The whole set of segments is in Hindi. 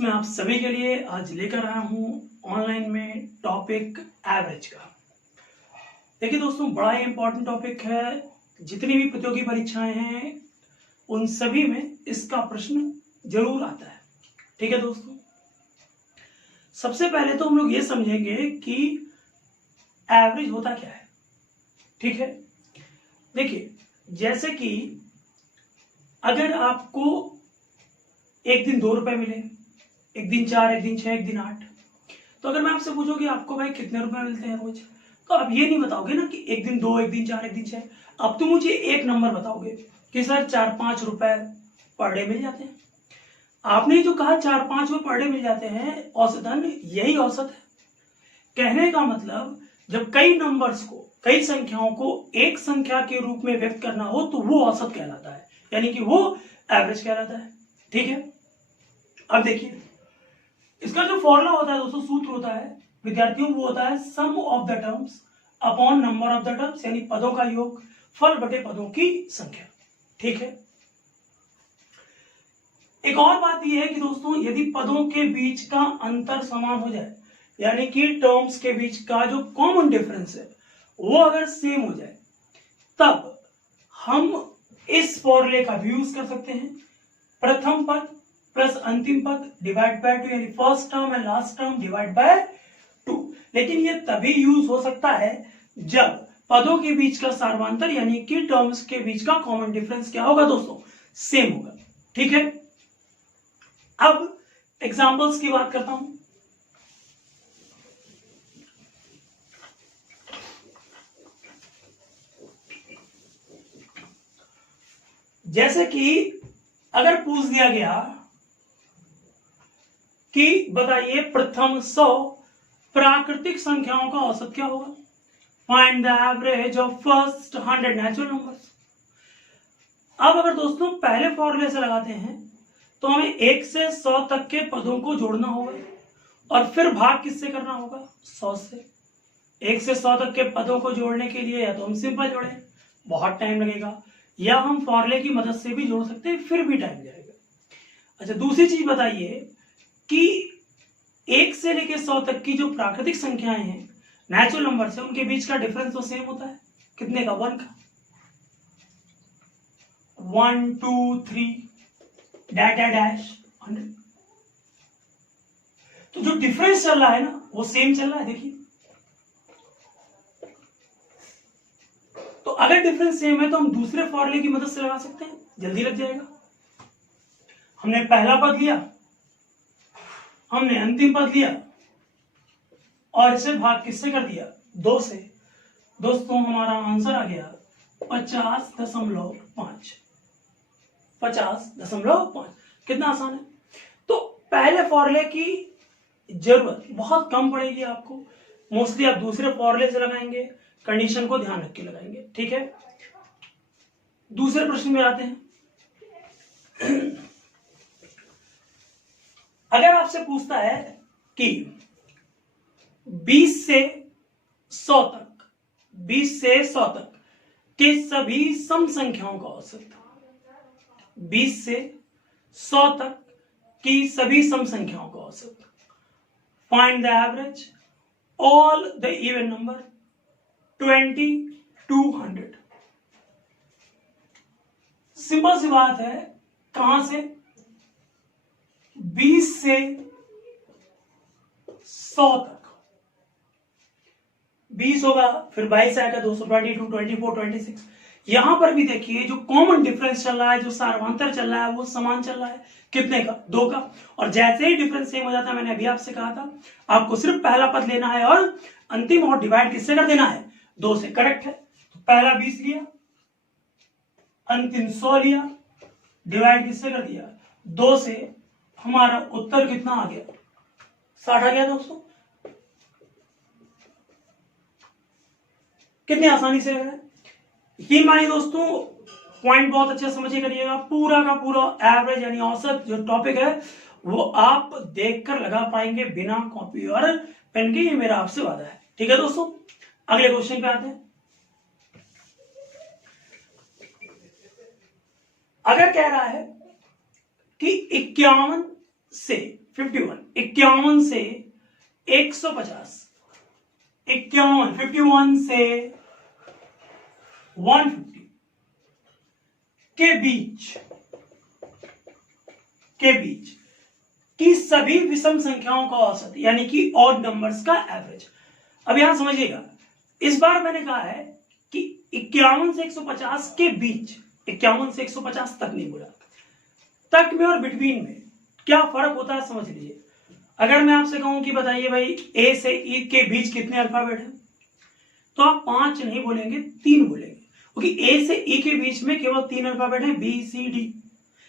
मैं आप सभी के लिए आज लेकर आया हूं ऑनलाइन में टॉपिक एवरेज का। देखिए दोस्तों, बड़ा ही इंपॉर्टेंट टॉपिक है। जितनी भी प्रतियोगी परीक्षाएं हैं उन सभी में इसका प्रश्न जरूर आता है। ठीक है दोस्तों, सबसे पहले तो हम लोग ये समझेंगे कि एवरेज होता क्या है। ठीक है, देखिए जैसे कि अगर आपको एक दिन 2 रुपए मिले, एक दिन 4, एक दिन 6, एक दिन 8, तो अगर मैं आपसे पूछूं कि आपको भाई कितने रुपए मिलते हैं रोज, तो आप ये नहीं बताओगे ना कि एक दिन 2, एक दिन 4, एक दिन 6। अब तो मुझे एक नंबर बताओगे कि सर 4-5 रुपए पर डे मिल जाते हैं। आपने जो कहा 4-5 रुपए पर डे मिल जाते हैं, औसतन यही औसत है। कहने का मतलब जब कई नंबर्स को, कई संख्याओं को एक संख्या के रूप में व्यक्त करना हो तो वो औसत कहलाता है, यानी कि वो एवरेज कहलाता है। ठीक है, अब देखिए इसका जो फॉर्मूला होता है दोस्तों, सूत्र होता है विद्यार्थियों, वो होता है sum of the terms upon number of the terms, यानी पदों का योग फल बटे पदों की संख्या। ठीक है, एक और बात यह है कि दोस्तों यदि पदों के बीच का अंतर समान हो जाए, यानी कि टर्म्स के बीच का जो कॉमन डिफरेंस है वो अगर सेम हो जाए, तब हम इस फॉर्मूले का भी यूज कर सकते हैं। प्रथम पद प्लस अंतिम पद डिवाइड बाय 2, यानी first term and last term divide by 2। लेकिन ये तभी यूज हो सकता है जब पदों के बीच का सार्वंतर, यानी कि टर्म्स के बीच का कॉमन डिफरेंस क्या होगा दोस्तों, सेम होगा। ठीक है, अब एग्जांपल्स की बात करता हूं। जैसे कि अगर पूछ दिया गया कि बताइए प्रथम 100 प्राकृतिक संख्याओं का औसत क्या होगा, find the average of first 100 natural numbers. अब अगर दोस्तों पहले फॉर्मूले से लगाते हैं तो हमें 1 से 100 तक के पदों को जोड़ना होगा और फिर भाग किससे करना होगा, 100 से। 1 से 100 तक के पदों को जोड़ने के लिए या तो हम सिंपल जोड़ें, बहुत टाइम लगेगा, या हम फॉर्मूले की मदद से भी जोड़ सकते हैं, फिर भी टाइम जाएगा। अच्छा, दूसरी चीज बताइए कि 1 से लेकर 100 तक की जो प्राकृतिक संख्याएं हैं, नेचुरल नंबर से, उनके बीच का डिफरेंस तो सेम होता है, कितने का, 1 का। 1 2 3 डैश डैश डैश 100। तो जो डिफरेंस चल रहा है ना वो सेम चल रहा है। देखिए, तो अगर डिफरेंस सेम है तो हम दूसरे फॉर्मूले की मदद से लगा सकते हैं, जल्दी लग जाएगा। हमने पहला पद लिया, हमने अंतिम पद लिया और इसे भाग किससे कर दिया, 2 से। दोस्तों हमारा आंसर आ गया 50.5। 50.5। कितना आसान है। तो पहले फॉर्मूले की जरूरत बहुत कम पड़ेगी आपको, मोस्टली आप दूसरे फॉर्मूले से लगाएंगे, कंडीशन को ध्यान रख के लगाएंगे। ठीक है, दूसरे प्रश्न में आते हैं। अगर आपसे पूछता है कि 20 से 100 तक, 20 से 100 तक के सभी सम संख्याओं का औसत, 20 से 100 तक की सभी सम संख्याओं का औसत, find the average all the even number 20 to 100। Simple सी बात है, कहां से, 20 से 100 तक। 20 होगा, फिर 22 आएगा, 222, 24, 26। यहां पर भी देखिए जो कॉमन डिफरेंस चल रहा है, जो सार्वंतर चल रहा है, वो समान चल रहा है, कितने का, 2 का। और जैसे ही डिफरेंस सेम हो जाता है, मैंने अभी आपसे कहा था आपको सिर्फ पहला पद लेना है और अंतिम और डिवाइड किससे कर देना है, 2 से। करेक्ट है, तो पहला 20 लिया, अंतिम 100 लिया, डिवाइड किससे कर दिया, 2 से। हमारा उत्तर कितना आ गया, 60 आ गया दोस्तों। कितनी आसानी से है ये। मानिए दोस्तों, पॉइंट बहुत अच्छे समझ के करिएगा, पूरा का पूरा एवरेज यानी औसत जो टॉपिक है वो आप देखकर लगा पाएंगे बिना कॉपी और पेन के, ये मेरा आपसे वादा है। ठीक है दोस्तों, अगले क्वेश्चन पे आते हैं। अगर कह रहा है कि 51 से 51, 51 से 150, 51 से 150 के बीच की सभी विषम संख्याओं का औसत, यानी कि ऑड नंबर्स का एवरेज। अब यहां समझिएगा, इस बार मैंने कहा है कि 51 से 150 के बीच, 51 से 150 तक नहीं बोला, तक में और बिटवीन में क्या फर्क होता है समझ लीजिए। अगर मैं आपसे कहूं कि बताइए भाई ए से ई के बीच कितने अल्फाबेट हैं, तो आप 5 नहीं बोलेंगे, 3 बोलेंगे, क्योंकि ए से ई के बीच में केवल 3 अल्फाबेट हैं, बी सी डी।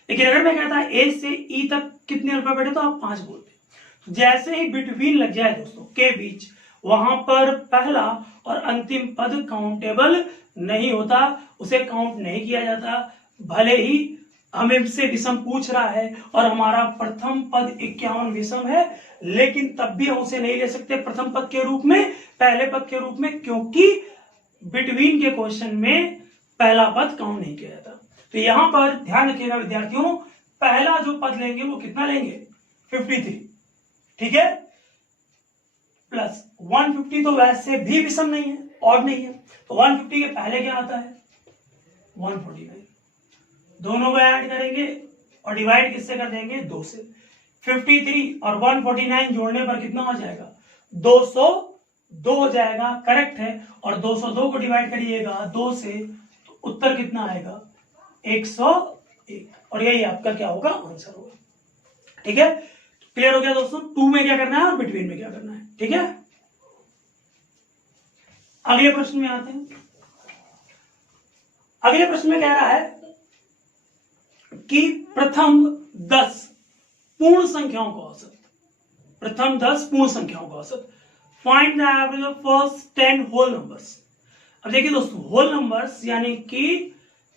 लेकिन अगर मैं कहता ए से ई तक कितने अल्फाबेट है, तो आप 5 बोलते हैं। जैसे ही बिटवीन लग जाए दोस्तों, के बीच, वहां पर पहला और अंतिम पद काउंटेबल नहीं होता, उसे काउंट नहीं किया जाता। भले ही हमें से विषम पूछ रहा है और हमारा प्रथम पद 51 विषम है, लेकिन तब भी हम उसे नहीं ले सकते प्रथम पद के रूप में, पहले पद के रूप में, क्योंकि बिटवीन के क्वेश्चन में पहला पद काउंट नहीं किया जाता। तो यहां पर ध्यान रखिएगा विद्यार्थियों, पहला जो पद लेंगे वो कितना लेंगे, 53, ठीक है, प्लस 150 तो वैसे भी विषम नहीं है, ऑड नहीं है, तो 150 के पहले क्या आता है, 149। दोनों को ऐड करेंगे और डिवाइड किससे कर देंगे, 2 से। 53 और 149 जोड़ने पर कितना हो जाएगा, 202 हो जाएगा, करेक्ट है। और 202 को डिवाइड करिएगा 2 से, तो उत्तर कितना आएगा, 101। और यही आपका क्या होगा, आंसर होगा। ठीक है, क्लियर हो गया दोस्तों, 2 में क्या करना है और बिटवीन में क्या करना है। ठीक है, अगले प्रश्न में आते हैं। अगले प्रश्न में कह रहा है कि प्रथम 10 पूर्ण संख्याओं का औसत, प्रथम 10 पूर्ण संख्याओं का औसत, find the average of first 10 whole numbers. अब देखिए दोस्तों, होल नंबर्स यानी कि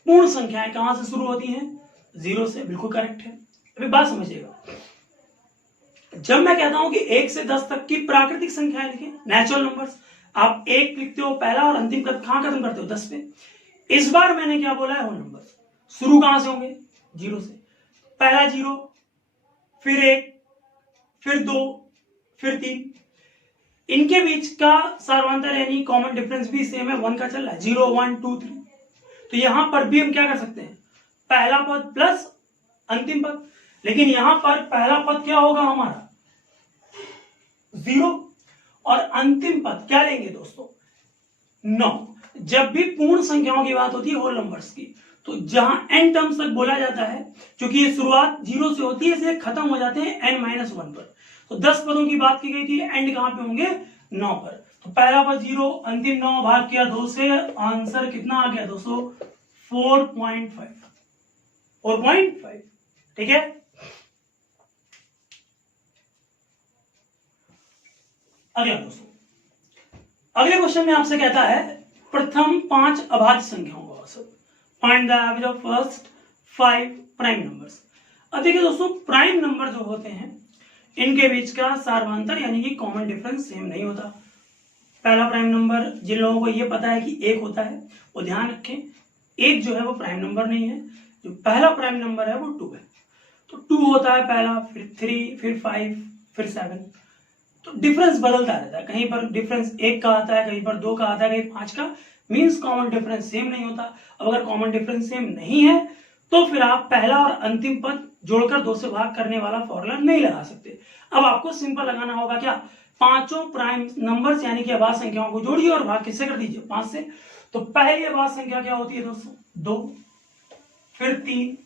पूर्ण संख्याएं कहां से शुरू होती हैं, 0 से, बिल्कुल करेक्ट है। अभी बात समझिएगा, जब मैं कहता हूं कि 1 से 10 तक की प्राकृतिक संख्याएं लिखें, नेचुरल नंबर्स, आप 1 लिखते हो पहला और अंतिम कद कहां खत्म करते हो, 10 पे। इस बार मैंने क्या बोला है, होल नंबर्स शुरू कहां से होंगे, 0 से। पहला 0, फिर 1, फिर 2, फिर 3, इनके बीच का सार्वंतर यानी कॉमन डिफरेंस भी सेम है, 1 का चल रहा है, 0 1 2 3। तो यहां पर भी हम क्या कर सकते हैं, पहला पद प्लस अंतिम पद। लेकिन यहां पर पहला पद क्या होगा हमारा, 0, और अंतिम पद क्या लेंगे दोस्तों, 9। जब भी पूर्ण संख्याओं की बात होती है होल नंबर्स की, तो जहां n टर्म्स तक बोला जाता है, क्योंकि ये शुरुआत 0 से होती है, इसलिए खत्म हो जाते हैं n-1 पर। तो 10 पदों की बात की गई थी, एंड कहां पे होंगे, 9 पर। तो पहला पद 0, अंतिम 9, भाग किया 2 से, आंसर कितना आ गया दोस्तों, 4.5, 4.5। ठीक है, अगला दोस्तों, अगले क्वेश्चन में आपसे कहता है प्रथम 5 अभाज्य संख्याओं का औसत, find the average of first 5 prime numbers. अब देखिए दोस्तों, प्राइम नंबर जो होते हैं इनके बीच का सार्वंतर यानी कि कॉमन डिफरेंस सेम नहीं होता। पहला प्राइम नंबर, जिन लोगों को ये पता है कि 1 होता है वो ध्यान रखें, 1 जो है वो प्राइम नंबर नहीं है, जो पहला प्राइम नंबर है वो 2 है। तो 2 होता है पहला, फिर 3, फिर 5, फिर 7। तो डिफरेंस बदलता रहता है, कहीं पर डिफरेंस 1 का आता है, कहीं पर 2 का आता है, कहीं 5 का, मींस कॉमन डिफरेंस सेम नहीं होता। अब अगर कॉमन डिफरेंस सेम नहीं है तो फिर आप पहला और अंतिम पद जोड़कर 2 से भाग करने वाला फॉर्मूला नहीं लगा सकते। अब आपको सिंपल लगाना होगा क्या, पांचों प्राइम नंबर्स यानी कि अभाज्य संख्याओं को जोड़िए और भाग किससे कर दीजिए, 5 से। तो पहली अभाज्य संख्या क्या होती है दोस्तों, 2, फिर 3,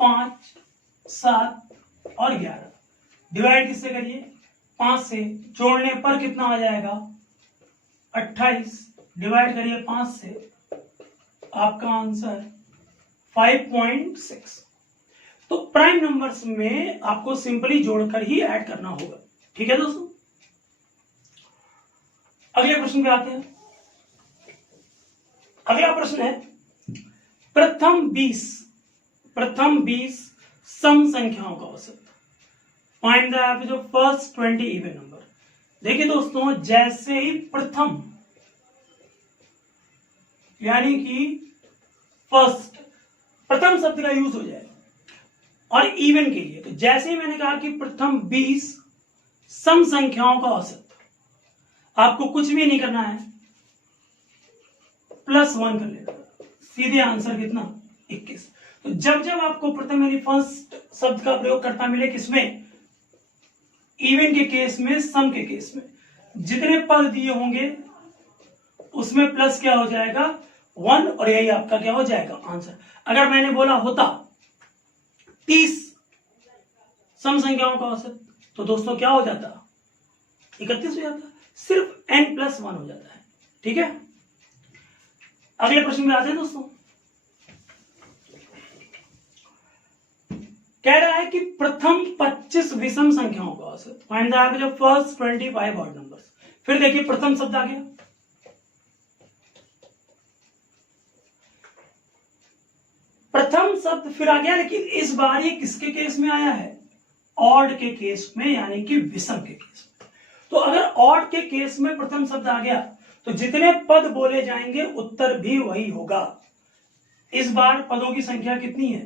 5, 7 और 11, डिवाइड किससे करिए, 5 से, जोड़ने पर कितना आ जाएगा, 28, डिवाइड करिए 5 से, आपका आंसर 5.6। तो प्राइम नंबर्स में आपको सिंपली जोड़कर ही ऐड करना होगा। ठीक है दोस्तों, अगले प्रश्न पे आते हैं। अगला प्रश्न है प्रथम 20 सम संख्याओं का औसत, find the average of first 20 even number. देखिए दोस्तों, जैसे ही प्रथम यानी कि फर्स्ट, प्रथम शब्द का यूज हो जाए और इवन के लिए, तो जैसे ही मैंने कहा कि प्रथम 20 सम संख्याओं का औसत, आपको कुछ भी नहीं करना है, +1 कर लेना, सीधे आंसर कितना 21। तो जब जब आपको प्रथम यानी फर्स्ट शब्द का प्रयोग करता मिले, किसमें, इवन के केस में, सम के केस में, जितने पद दिए होंगे उसमें प्लस क्या हो जाएगा 1, और यही आपका क्या हो जाएगा आंसर। अगर मैंने बोला होता 30 सम संख्याओं का औसत, तो दोस्तों क्या हो जाता 31 हो जाता, सिर्फ n+1 हो जाता है। ठीक है, अगले प्रश्न में आते हैं दोस्तों। कह रहा है कि प्रथम 25 विषम संख्याओं का औसत, find the average of first 25 odd numbers. फिर देखिए प्रथम शब्द आ गया, प्रथम शब्द फिर आ गया, लेकिन इस बार ये किसके केस में आया है, ऑड के केस में, यानी कि विषम के केस में। तो अगर ऑड के केस में प्रथम शब्द आ गया तो जितने पद बोले जाएंगे उत्तर भी वही होगा। इस बार पदों की संख्या कितनी है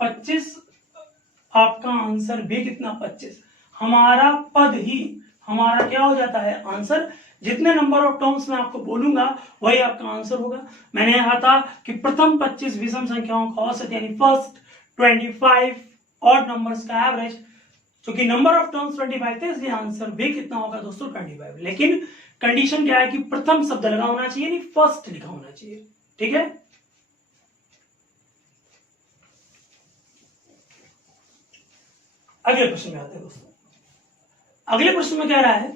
25, आपका आंसर भी कितना 25। हमारा पद ही हमारा क्या हो जाता है आंसर, जितने नंबर ऑफ टर्म्स में आपको बोलूंगा वही आपका आंसर होगा। मैंने कहा था कि प्रथम 25 विषम संख्याओं का औसत यानी फर्स्ट 25 ऑड नंबर्स का एवरेज, क्योंकि नंबर ऑफ टर्म्स 25 थे इसलिए आंसर भी कितना होगा दोस्तों 25। लेकिन कंडीशन क्या है कि प्रथम शब्द लगा होना चाहिए, नहीं फर्स्ट लिखा होना चाहिए। ठीक है, अगले प्रश्न में आते हैं दोस्तों। अगले प्रश्न में कह रहा है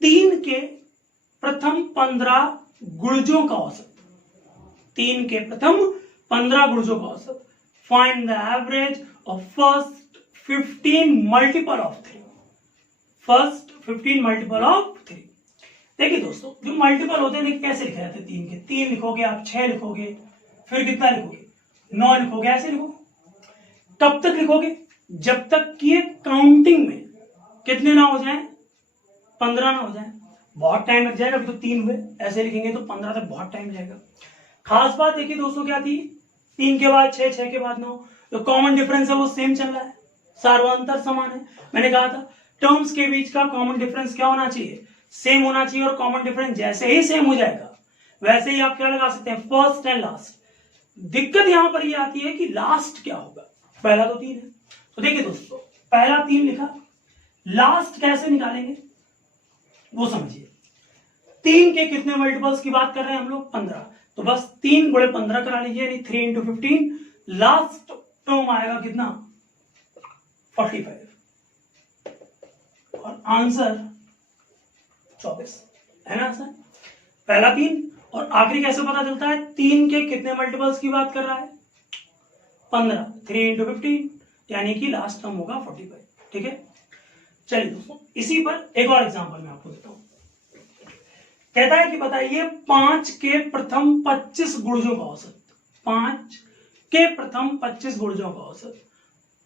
3 के प्रथम 15 गुणजों का औसत, 3 के प्रथम 15 गुणजों का औसत, find the average of first 15 multiple of 3, first 15 multiple of 3। देखिए दोस्तों, जो मल्टीपल होते हैं देखिए कैसे लिखे जाते हैं, 3 के 3 लिखोगे आप, 6 लिखोगे, फिर कितना लिखोगे 9 लिखोगे, ऐसे लिखो। कब तक लिखोगे, जब तक कि ये काउंटिंग में कितने ना हो जाए 15 ना हो जाए। बहुत टाइम लग जाएगा, अभी तो 3 हुए, ऐसे लिखेंगे तो 15 तक बहुत टाइम जाएगा। खास बात देखिए दोस्तों क्या थी, 3 के बाद 6, 6 के बाद 9, जो कॉमन डिफरेंस है वो सेम चल रहा है, सार्वंतर समान है। मैंने कहा था टर्म्स के बीच का कॉमन डिफरेंस क्या होना चाहिए, सेम होना चाहिए, और कॉमन डिफरेंस जैसे ही सेम हो जाएगा वैसे ही आप क्या लगा सकते हैं फर्स्ट एंड लास्ट। दिक्कत यहां पर ये आती है कि लास्ट क्या होगा, पहला तो 3 है, तो देखिए दोस्तों पहला 3 लिखा, लास्ट कैसे निकालेंगे वो समझिए। 3 के कितने मल्टीपल्स की बात कर रहे हैं हम लोग 15, तो बस 3 गुणे 15 करा लीजिए, यानी 3 × 15, लास्ट टर्म आएगा कितना 45, और आंसर 24 है ना सर। पहला 3 और आखिरी कैसे पता चलता है, 3 के कितने मल्टीपल्स की बात कर रहा है 15, 3 × 15, यानी कि लास्ट टर्म होगा 45। ठीक है, चलिए दोस्तों इसी पर एक और एग्जांपल मैं आपको देता हूं। कहता है कि बताइए 5 के प्रथम 25 गुणजों का औसत, 5 के प्रथम 25 गुणजों का औसत,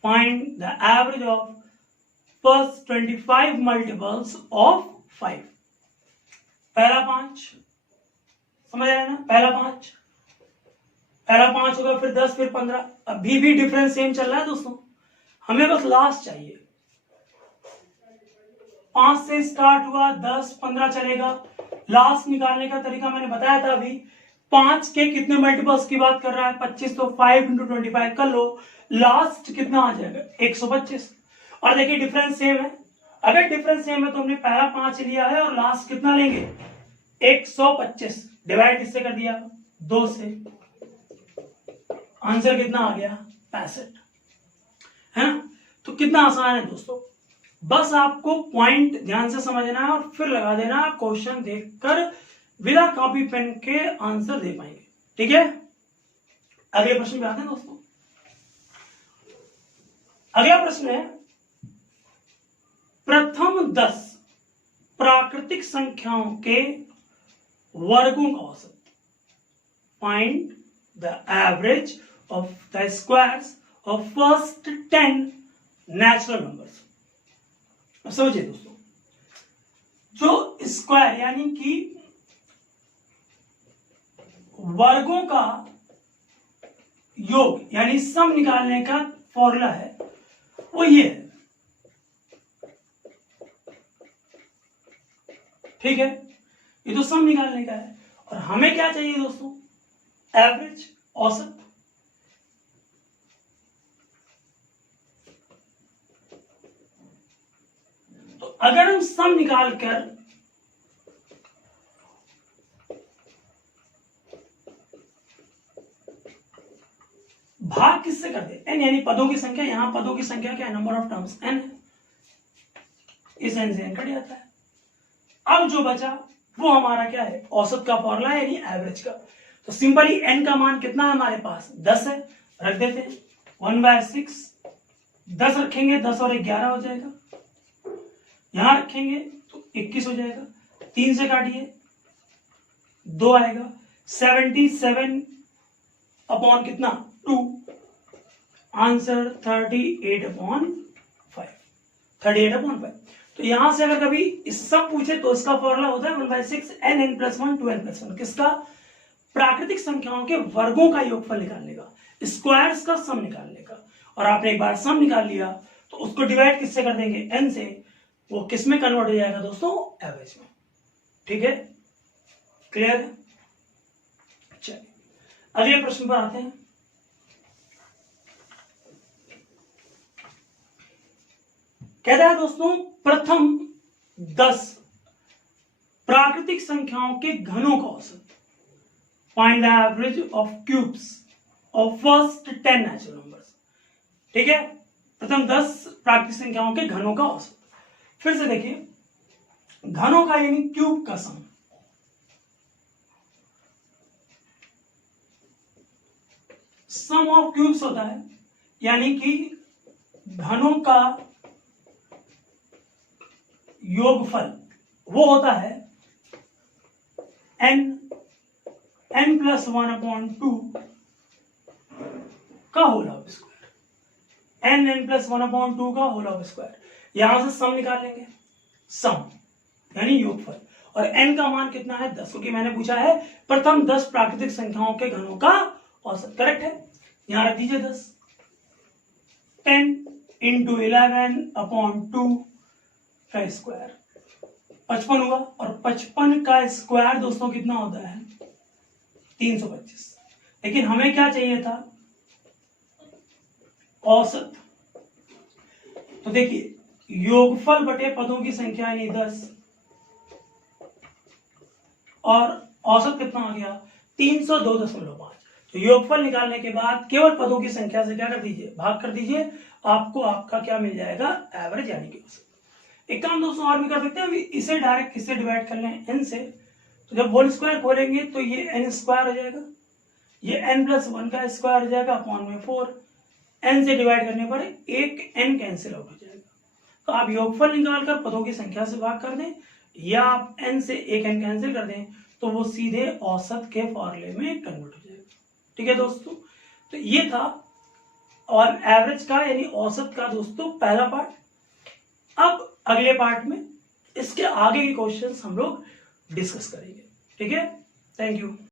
find the average of first 25 multiples of 5। पहला 5 समझ रहे हैं ना, पहला 5 होगा, फिर 10, फिर 15, अभी भी डिफरेंस सेम चल रहा है दोस्तों, हमें बस लास्ट चाहिए। 5 से स्टार्ट हुआ, 10, 15 चलेगा। लास्ट निकालने का तरीका मैंने बताया था अभी, 5 के कितने मल्टीपल्स की बात कर रहा है 25, तो 5 × 25 कर लो, लास्ट कितना आ जाएगा 125। और देखिए डिफरेंस सेम है, अगर डिफरेंस सेम है तो हमने पहला 5 लिया है और लास्ट कितना लेंगे 125, डिवाइड इससे कर दिया 2 से, आंसर कितना आ गया 65, है ना। तो कितना आसान है दोस्तों, बस आपको पॉइंट ध्यान से समझना है और फिर लगा देना, क्वेश्चन देखकर बिना कॉपी पेन के आंसर दे पाएंगे। ठीक है, अगले प्रश्न पे आते हैं दोस्तों। अगला प्रश्न है प्रथम 10 प्राकृतिक संख्याओं के वर्गों का औसत, find the average of the squares of first 10 natural numbers. समझिए दोस्तों, जो स्क्वायर यानी कि वर्गों का योग यानी सम निकालने का फॉर्मूला है वो ये है, ठीक है। ये तो सम निकालने का है और हमें क्या चाहिए दोस्तों, एवरेज, औसत। तो अगर हम सम निकाल कर भाग किससे कर दे, n यानी पदों की संख्या, यहां पदों की संख्या क्या है, नंबर ऑफ टर्म्स n है, इस n से n कट जाता है। अब जो बचा वो हमारा क्या है, औसत का फॉर्मूला है यानी एवरेज का। तो सिंपली n का मान कितना है हमारे पास, 10 है, रख देते हैं 1/6, 10 रखेंगे 10 और 11 हो जाएगा, यहां रखेंगे तो 21 हो जाएगा, 3 से काटिए 2 आएगा, 77 अपॉन कितना 2, आंसर 38/5, 38/5। तो यहां से अगर कभी इस सब पूछे तो इसका फॉर्मूला होता है 1/6 n n+1 2n+1, किसका, प्राकृतिक संख्याओं के वर्गों का योगफल निकालने का, स्क्वायर्स का सम निकालने का। और आपने एक बार सम निकाल लिया तो उसको डिवाइड किससे कर देंगे, n से, वो किस में कन्वर्ट हो जाएगा दोस्तों, एवरेज में, ठीक है, क्लियर है। चलिए अगले प्रश्न पर आते हैं। कहता है दोस्तों, प्रथम 10 प्राकृतिक संख्याओं के घनों का औसत, find the average of cubes of first 10 natural numbers, ठीक है। प्रथम 10 प्राकृतिक संख्याओं के घनों का औसत। फिर से देखिए, घनों का यानी क्यूब का सम, सम ऑफ क्यूब्स होता है, यानी कि घनों का योगफल, वो होता है n+1/2 का होल ऑफ स्क्वायर, n+1/2 का होल ऑफ स्क्वायर। यहां से सम निकाल लेंगे, सम यानी योगफल, और n का मान कितना है 10, क्योंकि मैंने पूछा है प्रथम 10 प्राकृतिक संख्याओं के घनों का औसत, करेक्ट है। यहां रख दीजिए 10, 10 × 11/2 का स्क्वायर 55 हुआ, और 55 का स्क्वायर दोस्तों कितना होता है 325। लेकिन हमें क्या चाहिए था, औसत। तो देखिए, योगफल बटे पदों की संख्या यानी 10, और औसत कितना आ गया 302.5। तो योगफल निकालने के बाद केवल पदों की संख्या से क्या कर दीजिए, भाग कर दीजिए, आपको आपका क्या मिल जाएगा, एवरेज यानी कि औसत। एक काम दोस्तों और भी कर सकते हैं, इसे डायरेक्ट किससे डिवाइड कर लें, n से। तो जब होल स्क्वायर खोलेंगे तो ये n स्क्वायर हो जाएगा, ये n+1 का स्क्वायर हो जाएगा अपॉन में 4, n से डिवाइड करने पर एक n कैंसिल आउट हो जाएगा। तो आप योगफल निकाल कर पदों की संख्या से भाग कर दें, या आप n से एक n कैंसिल कर दें, तो वो सीधे औसत के फॉर्मूले में कन्वर्ट हो जाएगा, ठीक है दोस्तों। तो ये था और एवरेज का यानी औसत का दोस्तों पहला पार्ट। अब अगले पार्ट में इसके आगे के क्वेश्चंस हम लोग डिस्कस करेंगे, ठीक है। Thank you.